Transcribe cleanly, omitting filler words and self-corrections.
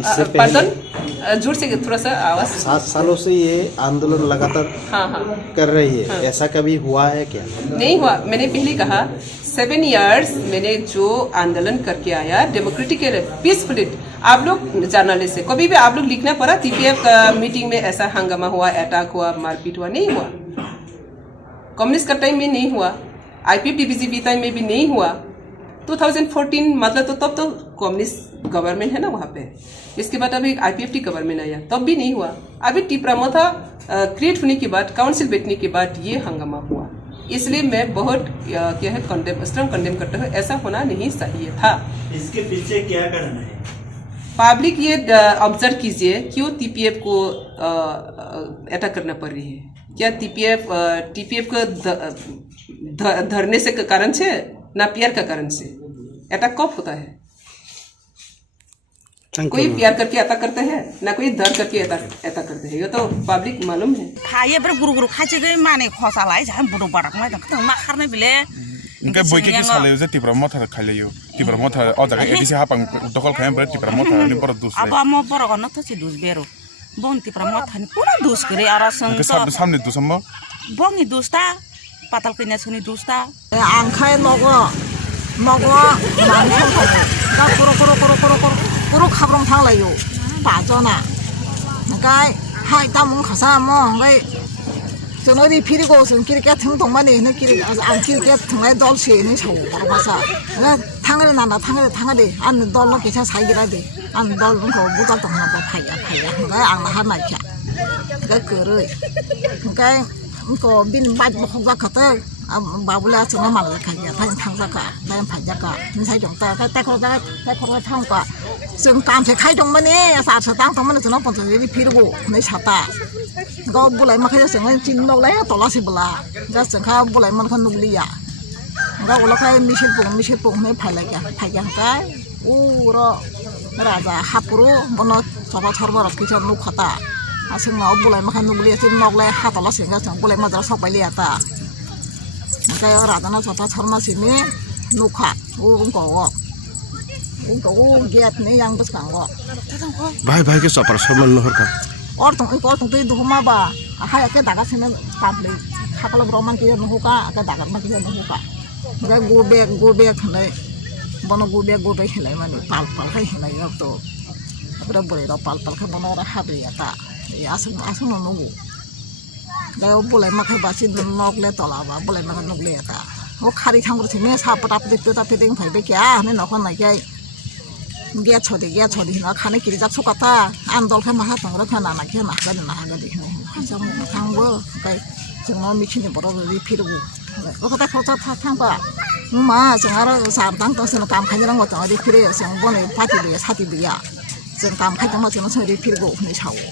इससे पहले जोर से थोड़ा सा आवाज। 7 सालों से ये आंदोलन लगातार कर रही है, ऐसा कभी हुआ है क्या? नहीं हुआ। मैंने पहले कहा 7 इयर्स मैंने जो आंदोलन करके आया डेमोक्रेटिक पीसफुली। आप लोग जर्नलिस्ट से कभी भी आप लोग लिखना पड़ा TPF का मीटिंग में ऐसा हंगामा हुआ, अटैक हुआ, मारपीट हुआ? नहीं हुआ। कम्युनिस्ट का टाइम में नहीं हुआ, IPF DBGP टाइम में भी नहीं हुआ। 2014 मतलब तब तो कम्युनिस्ट गवर्नमेंट है ना वहाँ पे। इसके बाद अभी IPFT गवर्नमेंट आया, तब भी नहीं हुआ। अभी टिप्रामथा क्रिएट होने के बाद, काउंसिल बैठने के बाद ये हंगामा हुआ। इसलिए मैं बहुत क्या है स्ट्रॉन्ग कंडेम करता हूँ, ऐसा होना नहीं चाहिए था। इसके पीछे क्या करना है? पब्लिक ये ऑब्जर्व कीजिए क्यों TPF को अटैक करना पड़ रही है। क्या TPF को धरने से कारण से ना प्यार का कारण से अटैक कब होता है? कोई प्यार करके अटैक करता है ना कोई डर करके अटैक करते हैं, ये तो पब्लिक मालूम है। हाये बर गुरु गुरु खाचे गई माने खसालाय जा बुरु बारक मा दं मा खारने बिले इनके बयके के साले जे टिप्रामथा खाइलेयो टिप्रामथा अ जगह एडिसे हापं दखल खायम बर टिप्रामथा नि बर दुस अब म बर गन त छि दुस बेरो बन टिप्रामथा नि पुरा दुस करे आरा संग के सामने दुसम बंगी दुसता पाताल कन्या सुनि दुसता आंखाय मगो मानसं थाङो दा करो खाब्रं थांलायो बाजना ओमफ्राय हाय दामुं खासा म ओमफ्राय जोंनो रिफिरिगौ जों क्रिकेट थों दंमाने नो आं क्रिकेट थोंनाय दल सेनै साव बारबासा थाङो नाना थाङो दे आं दल केसा साइगिरा दे आं दल बुंखौ बुदाल दं ना फाया ओमफ्राय आं हा नायखा ओमफ्राय गोरै ओमफ्राय उनको बिन बाज बखक जाखाथो बाबुला जोंना माला खाया थां थांजाका थां फाजाका निसाय दं ताखर थांका जों तामसे खाय दं माने सारसे तां दं माने जोंना पन्चायत रिफिरिगौ नै साता गाव बुलाय माखाय जों चिन नगलाय तलासे बुला जा जोंखा बुलाय मनखा नुगलिया गाव उलाखाय मिसे पुं नै फायगा का उर राजा हापुरु बन सभा सरबार किसा नुखता आसंनाव बुलाय माखा नुगलिया चिन नगलाय हातला सेंगा जों बुलाय माजा सबायलिया ता ओमफ्राय राजाना सभा सरमासिनि नुखा उंखौ गेट नै yang beskango भाई के सपर समन नहरका और तो दुमा बा हाय के दागा सेना पाबले खाकल ब्रह्मन के नहुका के दागा मा के नहुका रे गोबे खले बन गोबे खले माने पाल खाय खले अब तो पूरा बरे र पाल खा बन र हाबे ता ए आसु नगु दा बोलाय माखा बासि नगले तलाबा बोलाय माखा नगले ता ओ खारि थांग्रो थिने सापटा पेटा पेटिं फाइबे क्या ने नखन नायखाय गया छोड़ी ना खाने की रिजाक सुकाता आंदोल के महा तंग्र खाना ना के माहा ना हागा दिखने जम थांगो ओमफ्राय जोंना मिथिनि बर' रिफिरगौ ओखता खरसा थांबा मा जों आरो सारदां दसनो काम खायनांगौ दं रिफिरे जों बने पार्टी गैया साथि गैया जों काम खायदोंबा जों रिफिरगौ होननाय सावो